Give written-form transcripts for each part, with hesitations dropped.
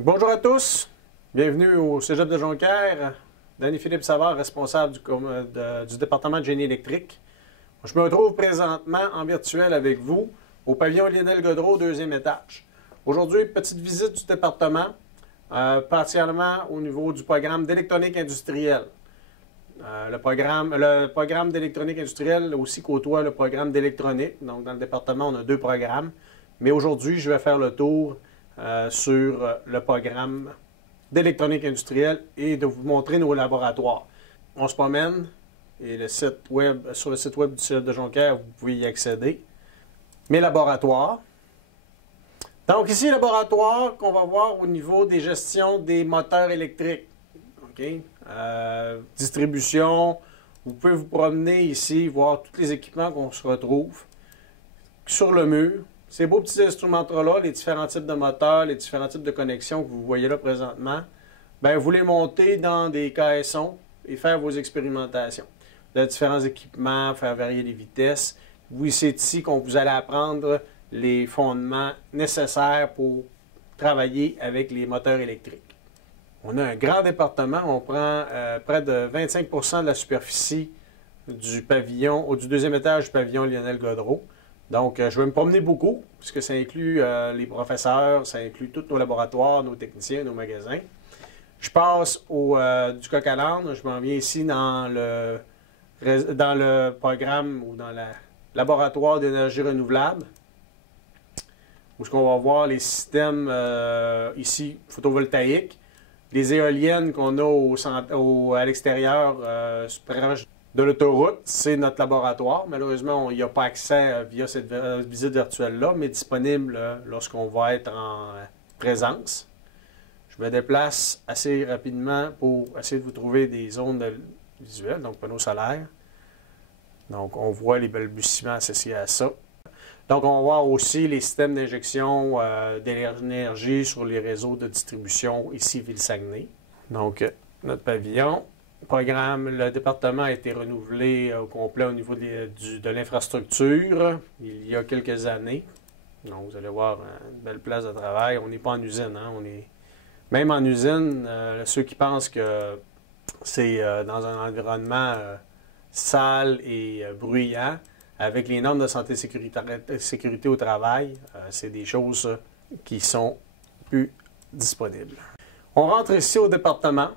Bonjour à tous, bienvenue au Cégep de Jonquière. Danny-Philippe Savard, responsable du département de génie électrique. Je me retrouve présentement en virtuel avec vous au pavillon Lionel Gaudreault, deuxième étage. Aujourd'hui, petite visite du département, particulièrement au niveau du programme d'électronique industrielle. Le programme d'électronique industrielle aussi côtoie le programme d'électronique. Donc, dans le département, on a deux programmes. Mais aujourd'hui, je vais faire le tour sur le programme d'électronique industrielle et de vous montrer nos laboratoires. On se promène et sur le site web du Cégep de Jonquière, vous pouvez y accéder. Mes laboratoires. Donc ici, laboratoire qu'on va voir au niveau des gestions des moteurs électriques. Okay? Distribution, vous pouvez vous promener ici, voir tous les équipements qu'on se retrouve sur le mur. Ces beaux petits instruments-là, les différents types de moteurs, les différents types de connexions que vous voyez là présentement, bien, vous les montez dans des caissons et faire vos expérimentations. Vous avez différents équipements, faire varier les vitesses. C'est ici qu'on vous allez apprendre les fondements nécessaires pour travailler avec les moteurs électriques. On a un grand département, on prend près de 25% de la superficie du pavillon, ou du deuxième étage du pavillon Lionel Gaudreault. Donc, je vais me promener beaucoup, puisque ça inclut les professeurs, ça inclut tous nos laboratoires, nos techniciens, nos magasins. Je passe du coq à l'âne, je m'en viens ici dans le programme ou dans le laboratoire d'énergie renouvelable, où on va voir les systèmes ici photovoltaïques, les éoliennes qu'on a à l'extérieur, proche de l'autoroute, c'est notre laboratoire. Malheureusement, il n'y a pas accès via cette visite virtuelle-là, mais disponible lorsqu'on va être en présence. Je me déplace assez rapidement pour essayer de vous trouver des zones visuelles, donc panneaux solaires. Donc, on voit les balbutiements associés à ça. Donc, on va voir aussi les systèmes d'injection d'énergie sur les réseaux de distribution ici, Ville-Saguenay. Donc, notre pavillon. Le département a été renouvelé au complet au niveau de l'infrastructure il y a quelques années. Donc, vous allez voir une belle place de travail. On n'est pas en usine. Hein? Même en usine, ceux qui pensent que c'est dans un environnement sale et bruyant, avec les normes de santé et sécurité au travail, c'est des choses qui sont plus disponibles. On rentre ici au département.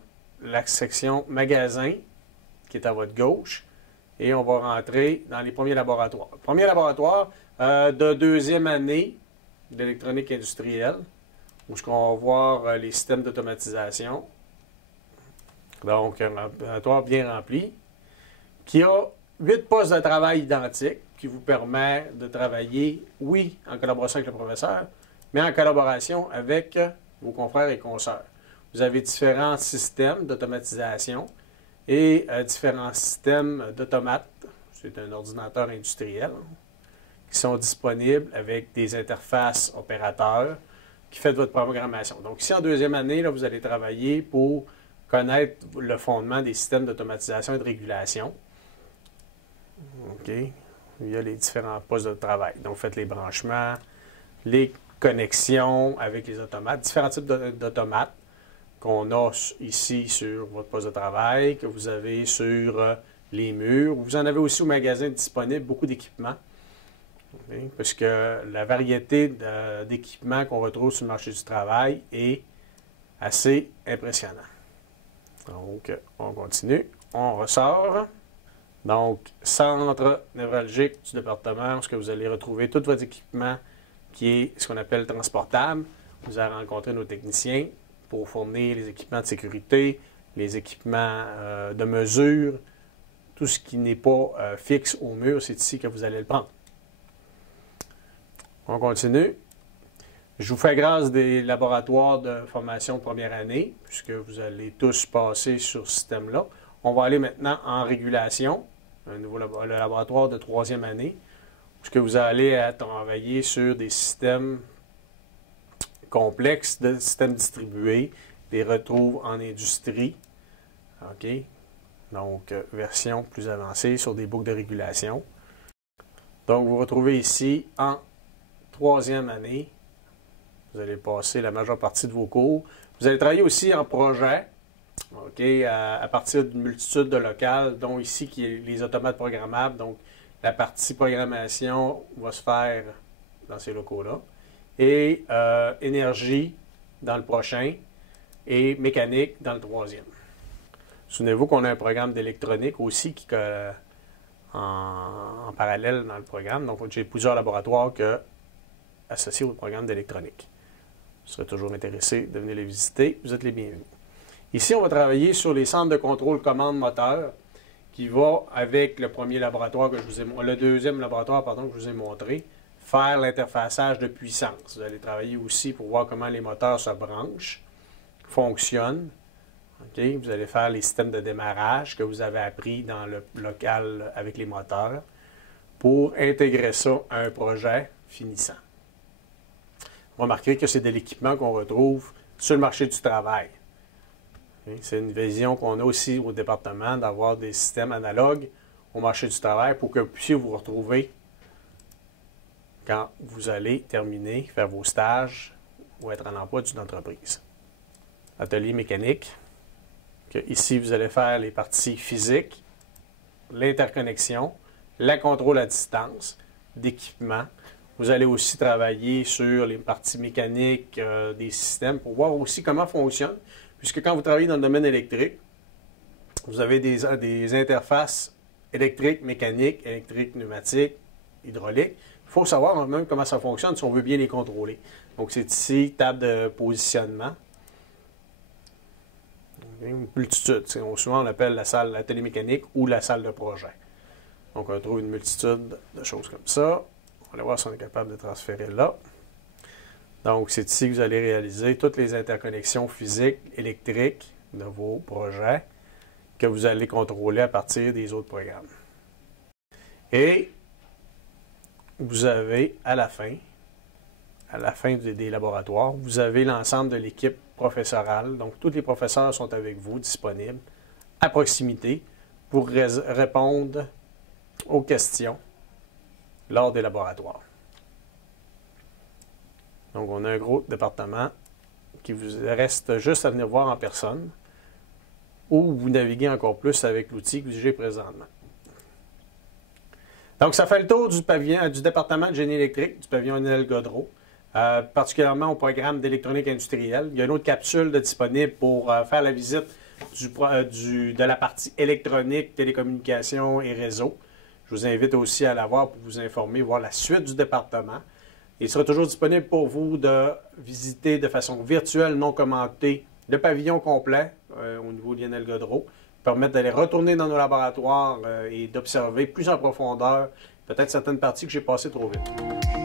La section magasin qui est à votre gauche et on va rentrer dans les premiers laboratoires. Premier laboratoire de deuxième année d'électronique industrielle où on va voir les systèmes d'automatisation. Donc, un laboratoire bien rempli qui a 8 postes de travail identiques qui vous permet de travailler, oui, en collaboration avec le professeur, mais en collaboration avec vos confrères et consoeurs. Vous avez différents systèmes d'automatisation et différents systèmes d'automates. C'est un ordinateur industriel qui sont disponibles avec des interfaces opérateurs qui font votre programmation. Donc ici, en deuxième année, là, vous allez travailler pour connaître le fondement des systèmes d'automatisation et de régulation. OK. Il y a les différents postes de travail. Donc, faites les branchements, les connexions avec les automates, différents types d'automates qu'on a ici sur votre poste de travail, que vous avez sur les murs. Vous en avez aussi au magasin disponible beaucoup d'équipements, okay, parce que la variété d'équipements qu'on retrouve sur le marché du travail est assez impressionnante. Donc, on continue, on ressort. Donc, centre névralgique du département, où vous allez retrouver tout votre équipement qui est ce qu'on appelle transportable. Vous allez rencontrer nos techniciens pour fournir les équipements de sécurité, les équipements de mesure, tout ce qui n'est pas fixe au mur, c'est ici que vous allez le prendre. On continue. Je vous fais grâce des laboratoires de formation de première année, puisque vous allez tous passer sur ce système-là. On va aller maintenant en régulation, le laboratoire de troisième année, puisque vous allez travailler sur des systèmes complexes de systèmes distribués, les retrouve en industrie. OK? Donc, version plus avancée sur des boucles de régulation. Donc, vous vous retrouvez ici en troisième année Vous allez passer la majeure partie de vos cours. Vous allez travailler aussi en projet, okay, à partir d'une multitude de locales, dont ici qui est les automates programmables. Donc, la partie programmation va se faire dans ces locaux-là. Et énergie dans le prochain et mécanique dans le troisième. Souvenez-vous qu'on a un programme d'électronique aussi qui en parallèle dans le programme. Donc, j'ai plusieurs laboratoires associés au programme d'électronique. Vous serez toujours intéressé de venir les visiter. Vous êtes les bienvenus. Ici, on va travailler sur les centres de contrôle commande moteur qui va avec le premier laboratoire que je vous ai le deuxième laboratoire pardon, que je vous ai montré, faire l'interfaçage de puissance. Vous allez travailler aussi pour voir comment les moteurs se branchent, fonctionnent. Okay? Vous allez faire les systèmes de démarrage que vous avez appris dans le local avec les moteurs pour intégrer ça à un projet finissant. Remarquez que c'est de l'équipement qu'on retrouve sur le marché du travail. Okay? C'est une vision qu'on a aussi au département d'avoir des systèmes analogues au marché du travail pour que vous puissiez vous retrouver quand vous allez terminer, faire vos stages ou être en emploi d'une entreprise. Atelier mécanique. Ici, vous allez faire les parties physiques, l'interconnexion, la contrôle à distance, d'équipement. Vous allez aussi travailler sur les parties mécaniques des systèmes pour voir aussi comment fonctionne. Puisque quand vous travaillez dans le domaine électrique, vous avez des interfaces électriques, mécaniques, électriques, pneumatiques, hydrauliques. Il faut savoir même comment ça fonctionne si on veut bien les contrôler. Donc, c'est ici, table de positionnement. Une multitude. Souvent, on appelle la salle l'atelier mécanique ou la salle de projet. Donc, on trouve une multitude de choses comme ça. On va voir si on est capable de transférer là. Donc, c'est ici que vous allez réaliser toutes les interconnexions physiques, électriques de vos projets que vous allez contrôler à partir des autres programmes. Et vous avez à la fin des laboratoires, vous avez l'ensemble de l'équipe professorale. Donc, tous les professeurs sont avec vous, disponibles, à proximité, pour répondre aux questions lors des laboratoires. Donc, on a un gros département qui vous reste juste à venir voir en personne ou vous naviguez encore plus avec l'outil que j'ai présentement. Donc, ça fait le tour du pavillon, du département de génie électrique, du pavillon Lionel Gaudreault, particulièrement au programme d'électronique industrielle. Il y a une autre capsule disponible pour faire la visite de la partie électronique, télécommunications et réseaux. Je vous invite aussi à la voir pour vous informer, voir la suite du département. Il sera toujours disponible pour vous de visiter de façon virtuelle, non commentée, le pavillon complet au niveau de Lionel Gaudreault, permettre d'aller retourner dans nos laboratoires et d'observer plus en profondeur peut-être certaines parties que j'ai passées trop vite.